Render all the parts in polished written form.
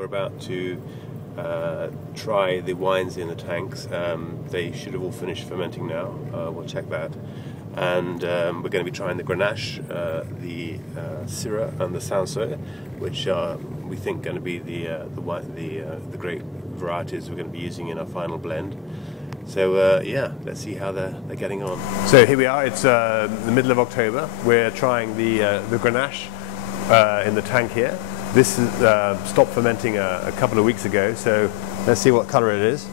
we're about to try the wines in the tanks. They should have all finished fermenting now. We'll check that. And we're going to be trying the Grenache, the Syrah, and the Cinsault, which are, we think, going to be the great varieties we're going to be using in our final blend. So yeah, let's see how they're getting on. So here we are. It's the middle of October. We're trying the Grenache in the tank here. This is, stopped fermenting a couple of weeks ago. So let's see what color it is.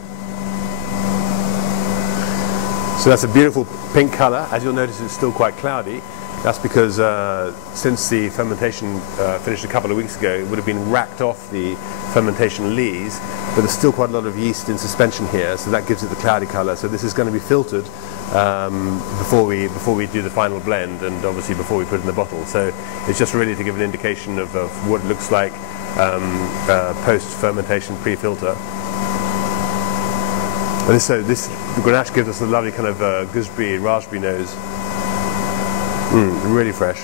So that's a beautiful pink color. As you'll notice, it's still quite cloudy. That's because since the fermentation finished a couple of weeks ago, it would have been racked off the fermentation lees, but there's still quite a lot of yeast in suspension here, so that gives it the cloudy color. So this is going to be filtered before we do the final blend, and obviously before we put it in the bottle. So it's just really to give an indication of what it looks like post-fermentation pre-filter. And the Grenache gives us a lovely kind of gooseberry, raspberry nose. Really fresh.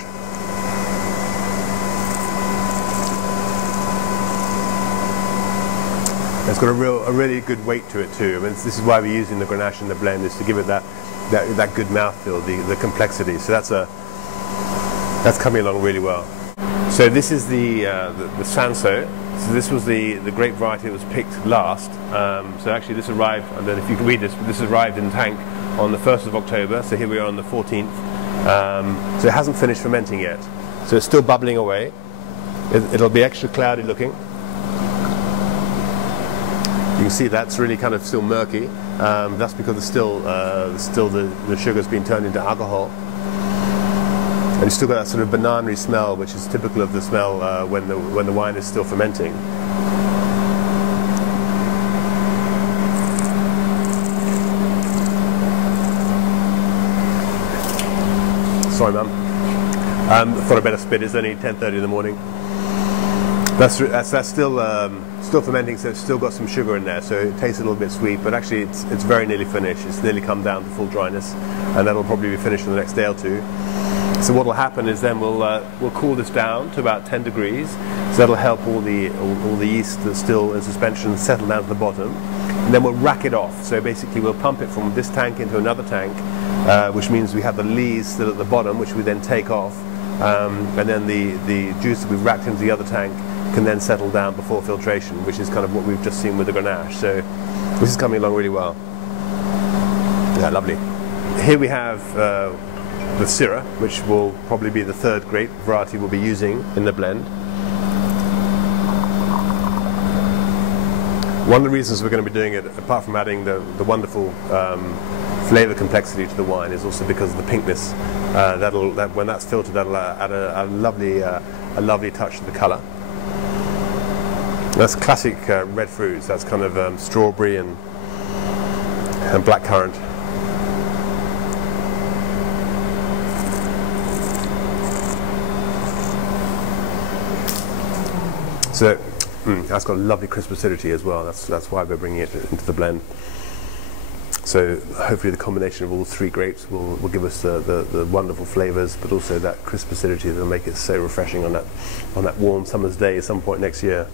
It's got a really good weight to it too. I mean, this is why we're using the Grenache in the blend, is to give it that good mouthfeel, the complexity. So that's coming along really well. So this is the Cinsault. So this was the grape variety that was picked last. So actually this arrived, and then if you can read this arrived in tank on the 1st of October. So here we are on the 14th. So it hasn't finished fermenting yet. So it's still bubbling away. It'll be extra cloudy looking. You can see that's really kind of still murky. That's because it's still the sugar's been turned into alcohol. And you've still got that sort of banana-y smell, which is typical of the smell when the wine is still fermenting. Sorry, Mum. I thought I'd better spit. It's only 10:30 in the morning. That's still fermenting, so it's still got some sugar in there, so it tastes a little bit sweet. But actually, it's very nearly finished. It's nearly come down to full dryness, and that'll probably be finished in the next day or two. So what will happen is then we'll cool this down to about 10 degrees. So that'll help all the yeast that's still in suspension settle down to the bottom, and then we'll rack it off. So basically, we'll pump it from this tank into another tank, which means we have the lees still at the bottom, which we then take off, and then the juice that we've racked into the other tank can then settle down before filtration, which is kind of what we've just seen with the Grenache. So this is coming along really well. Yeah, lovely. Here we have the Syrah, which will probably be the third grape variety we'll be using in the blend. One of the reasons we're going to be doing it, apart from adding the wonderful flavour complexity to the wine, is also because of the pinkness. When that's filtered, that'll add a lovely touch to the colour. That's classic red fruits. That's kind of strawberry and blackcurrant. So that's got a lovely crisp acidity as well. That's why we're bringing it into the blend. So hopefully the combination of all three grapes will give us the wonderful flavours, but also that crisp acidity that will make it so refreshing on that warm summer's day at some point next year.